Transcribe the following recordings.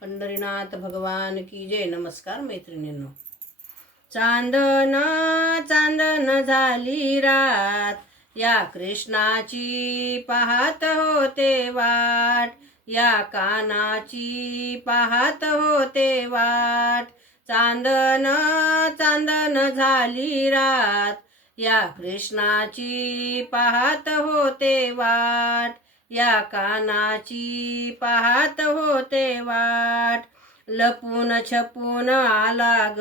पंढरीनाथ भगवान की जय. नमस्कार मैत्रिणींनो. चांदन चांदन झाली रात. या कृष्णाची पाहत होते वाट. या कानाची पाहत होते वाट. चांदन चांदन झाली रात. या कृष्णाची पाहत होते वाट. या कानाची पाहत होते वाट. लपून छपून आला ग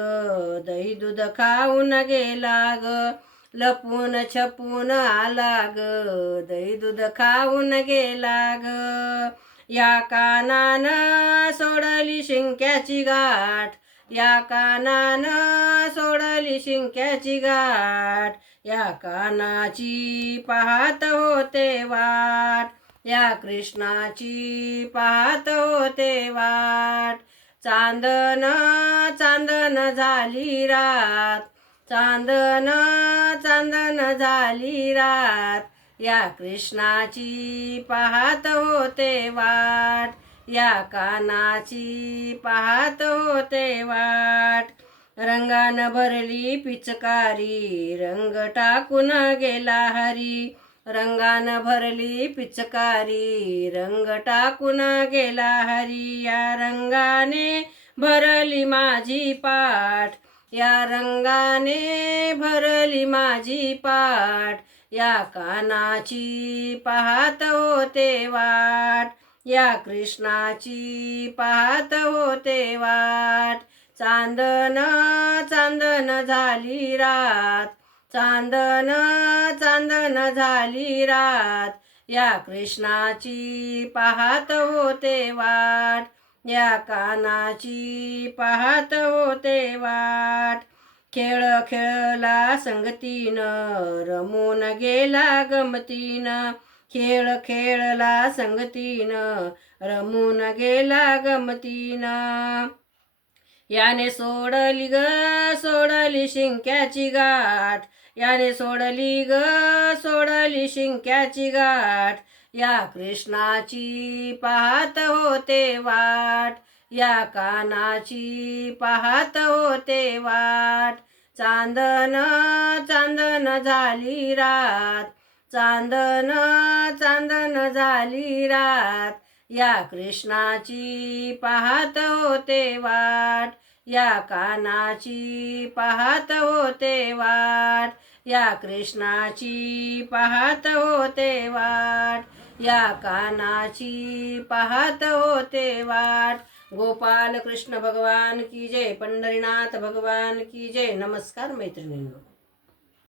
दही दूध खाऊन गेला ग लपून छपून आला ग दही दूध खाऊन गेला ग या कानानं सोडली शिंक्याची गाठ या कानानं सोडली शिंक्याची गाठ. या कानाची पाहत होते वाट या कृष्णाची पाहत होते वाट. चांदन चांदन झाली रात. चांदन चांदन झाली रात. या कृष्णाची पाहत होते वाट. या कानाची पाहत होते वाट. रंगानं भरली पिचकारी रंग टाकून गेला हरी. रंगानं भरली पिचकारी रंग टाकून गेला हरी. या रंगाने भरली माझी पाठ. या रंगाने भरली माझी पाठ. या कानाची पाहत होते वाट. या कृष्णाची पाहत होते वाट. चांदन चांदन झाली रात. चांदन चांदन झाली रात. या कृष्णाची पाहत होते वाट. या कानाची पाहत होते वाट. खेळ खेळला संगतीनं रमून गेला गमतीनं. खेळ खेळला संगतीनं रमून गेला गमतीनं. याने सोडली ग सोडली शिंक्याची गाठ. याने सोडली ग सोडली शिंक्याची गाठ. या कृष्णाची पाहत होते वाट. या कानाची पाहत होते वाट. चांदन चांदन झाली रात. चांदन चांदन झाली रात. या कृष्णाची पाहत होते वाट या कानाची पाहत होते वाट या कृष्णाची पाहत होते वाट या कानाची पाहत होते वाट. गोपाल कृष्ण भगवान की जय पंढरीनाथ भगवान की जय. नमस्कार मैत्रिणींनो.